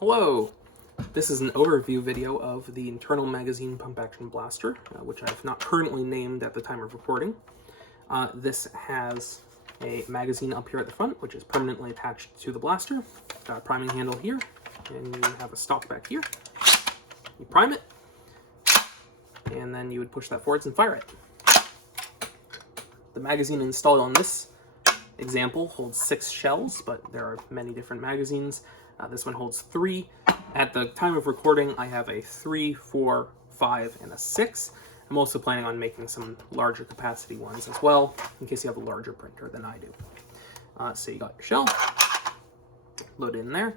Hello! This is an overview video of the internal magazine pump action blaster, which I have not currently named at the time of recording. This has a magazine up here at the front, which is permanently attached to the blaster. Got a priming handle here, and you have a stock back here. You prime it, and then you would push that forwards and fire it. The magazine installed on this example holds 6 shells, but there are many different magazines. This one holds 3. At the time of recording, I have a 3, 4, 5, and a 6. I'm also planning on making some larger capacity ones as well, in case you have a larger printer than I do. So you got your shell, load it in there.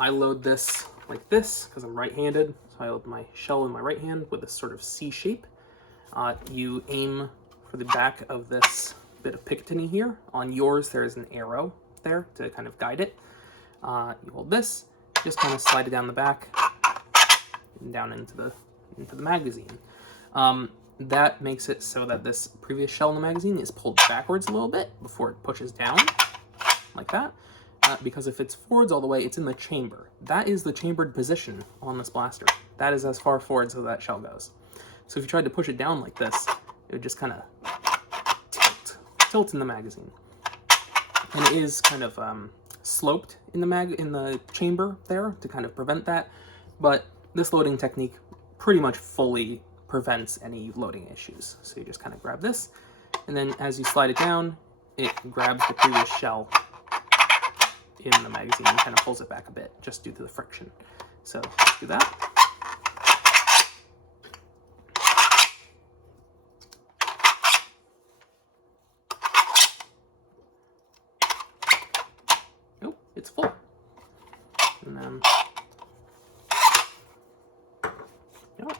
I load this like this, because I'm right-handed, so I load my shell in my right hand with this sort of C shape. You aim for the back of this bit of Picatinny here. On yours, there is an arrow there to kind of guide it. You hold this, just kind of slide it down the back and down into the magazine. That makes it so that this previous shell in the magazine is pulled backwards a little bit before it pushes down, like that. Because if it's forwards all the way, it's in the chamber. That is the chambered position on this blaster. That is as far forwards as that shell goes. So if you tried to push it down like this, it would just kind of tilt in the magazine. And it is kind of sloped in the chamber there to kind of prevent that, but this loading technique pretty much fully prevents any loading issues. So you just kind of grab this, and then as you slide it down, it grabs the previous shell in the magazine and kind of pulls it back a bit just due to the friction. So let's do that. Nope, it's full. And then I'll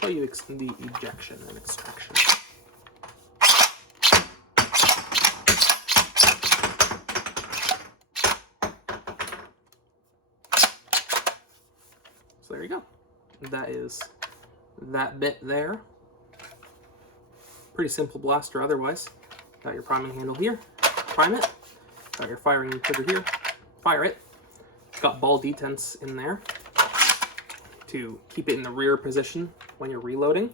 show you the ejection and extraction. So there you go. That is that bit there. Pretty simple blaster otherwise. Got your priming handle here, prime it. Got your firing trigger here, fire it. It's got ball detents in there to keep it in the rear position when you're reloading,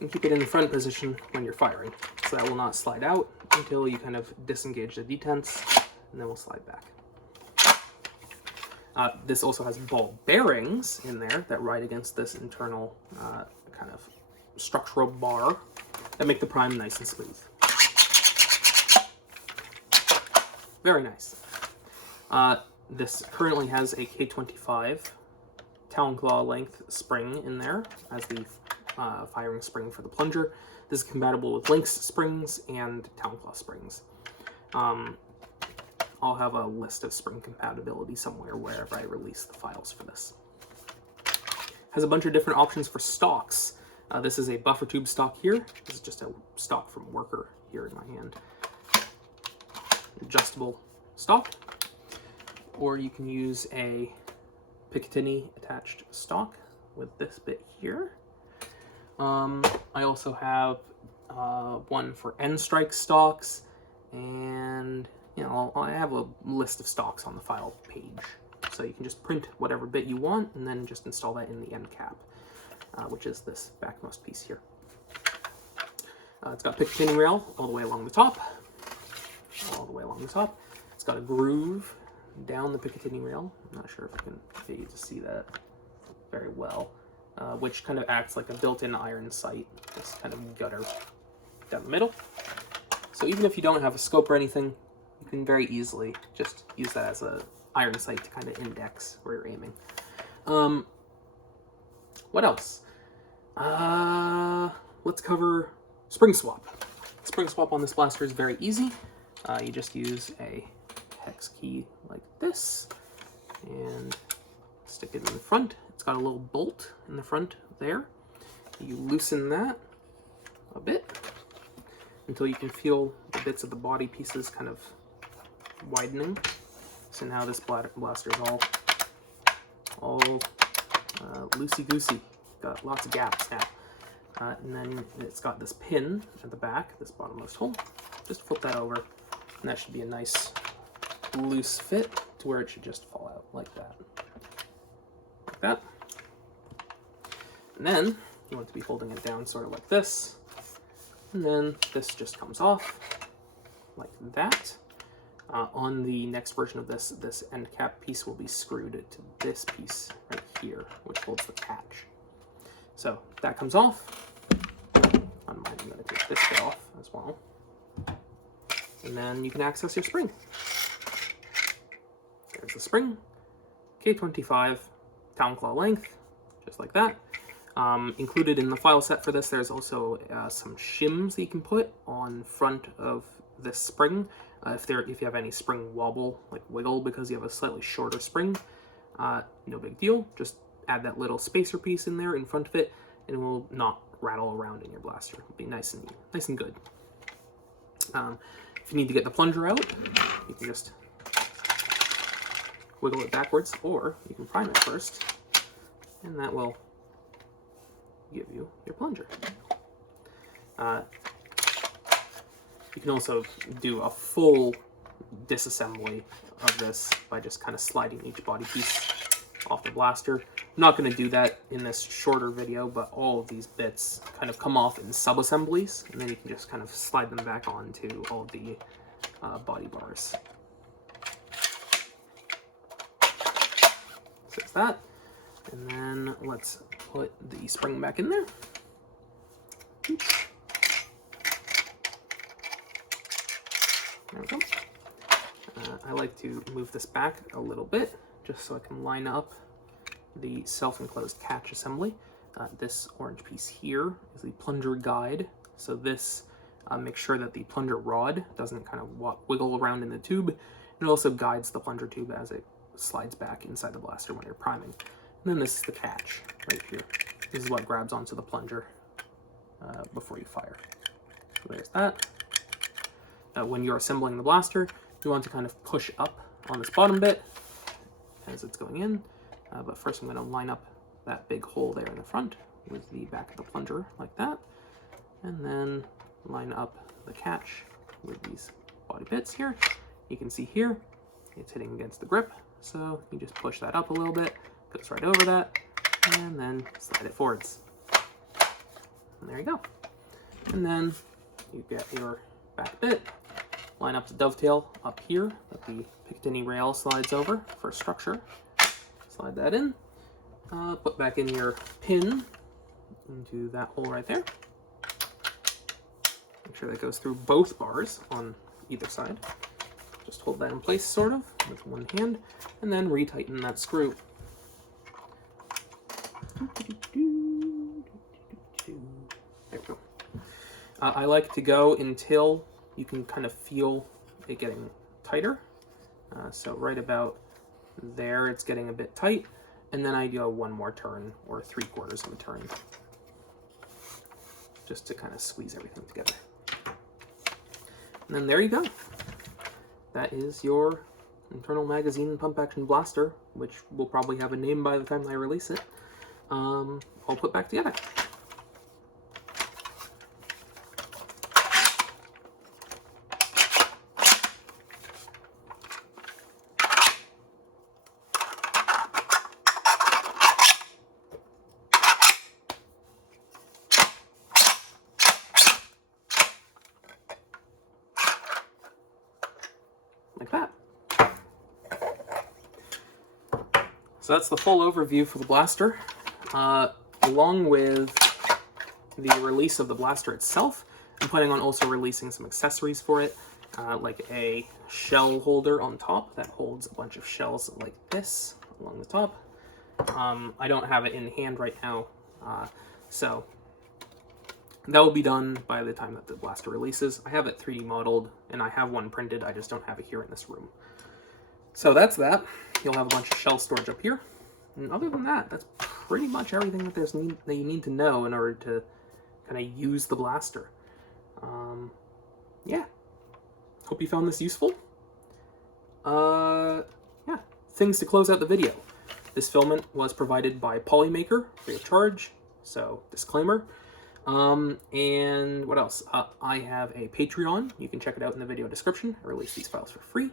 and keep it in the front position when you're firing. So that will not slide out until you kind of disengage the detents, and then we'll slide back. This also has ball bearings in there that ride against this internal kind of structural bar that make the prime nice and smooth. Very nice. This currently has a K25 Talon Claw length spring in there as the firing spring for the plunger. This is compatible with Lynx springs and Talon Claw springs. I'll have a list of spring compatibility somewhere wherever I release the files for this. Has a bunch of different options for stocks. This is a buffer tube stock here. This is just a stock from Worker here in my hand. Adjustable stock, or you can use a Picatinny attached stock with this bit here. I also have one for end strike stocks, and I have a list of stocks on the file page, so you can just print whatever bit you want and then just install that in the end cap, which is this backmost piece here. It's got Picatinny rail all the way along the top. It's got a groove down the Picatinny rail. I'm not sure if I can get you to see that very well, which kind of acts like a built-in iron sight, this kind of gutter down the middle. So even if you don't have a scope or anything, you can very easily just use that as an iron sight to kind of index where you're aiming. What else? Let's cover spring swap. Spring swap on this blaster is very easy. You just use a hex key like this and stick it in the front. It's got a little bolt in the front there. You loosen that a bit until you can feel the bits of the body pieces kind of widening. So now this blaster is all loosey-goosey. Got lots of gaps now. And then it's got this pin at the back, this bottommost hole. Just flip that over, and that should be a nice loose fit to where it should just fall out like that. Like that. And then you want to be holding it down sort of like this. And then this just comes off like that. On the next version of this, this end cap piece will be screwed to this piece right here, which holds the catch. So that comes off. On mine, I'm going to take this bit off as well. And then you can access your spring. There's the spring, K25, town claw length, just like that. Included in the file set for this, there's also some shims that you can put on front of this spring. If you have any spring wobble, like wiggle, because you have a slightly shorter spring, no big deal. Just add that little spacer piece in there in front of it, and it will not rattle around in your blaster. It'll be nice and good. If you need to get the plunger out, you can just wiggle it backwards, or you can prime it first, and that will give you your plunger. You can also do a full disassembly of this by just kind of sliding each body piece off the blaster. I'm not going to do that in this shorter video, but all of these bits kind of come off in sub-assemblies, and then you can just kind of slide them back onto all of the body bars. So it's that. And then let's put the spring back in there. There we go. I like to move this back a little bit just so I can line up the self-enclosed catch assembly. This orange piece here is the plunger guide. So this makes sure that the plunger rod doesn't kind of wiggle around in the tube. It also guides the plunger tube as it slides back inside the blaster when you're priming. And then this is the catch right here. This is what grabs onto the plunger before you fire. So there's that. When you're assembling the blaster, you want to kind of push up on this bottom bit as it's going in. But first I'm going to line up that big hole there in the front with the back of the plunger like that. And then line up the catch with these body bits here. You can see here, it's hitting against the grip. So you just push that up a little bit, goes right over that, and then slide it forwards. And there you go. And then you get your back bit. Line up the dovetail up here that the Picatinny rail slides over for structure. Slide that in. Put back in your pin into that hole right there. Make sure that goes through both bars on either side. Just hold that in place sort of with one hand, and then retighten that screw. There we go. I like to go until you can kind of feel it getting tighter. So right about there, it's getting a bit tight. And then I go one more turn, or 3/4 of a turn, just to kind of squeeze everything together. And then there you go. That is your internal magazine pump action blaster, which will probably have a name by the time I release it. All put back together. Like that. So that's the full overview for the blaster. Along with the release of the blaster itself, I'm planning on also releasing some accessories for it, like a shell holder on top that holds a bunch of shells like this along the top. I don't have it in hand right now, so that will be done by the time that the blaster releases. I have it 3D modeled, and I have one printed, I just don't have it here in this room. So that's that. You'll have a bunch of shell storage up here. And other than that, that's pretty much everything that you need to know in order to kind of use the blaster. Yeah. Hope you found this useful. Yeah. Things to close out the video. This filament was provided by Polymaker free of charge, so disclaimer. And what else? I have a Patreon. You can check it out in the video description. I release these files for free.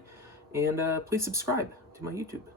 And please subscribe. to my YouTube.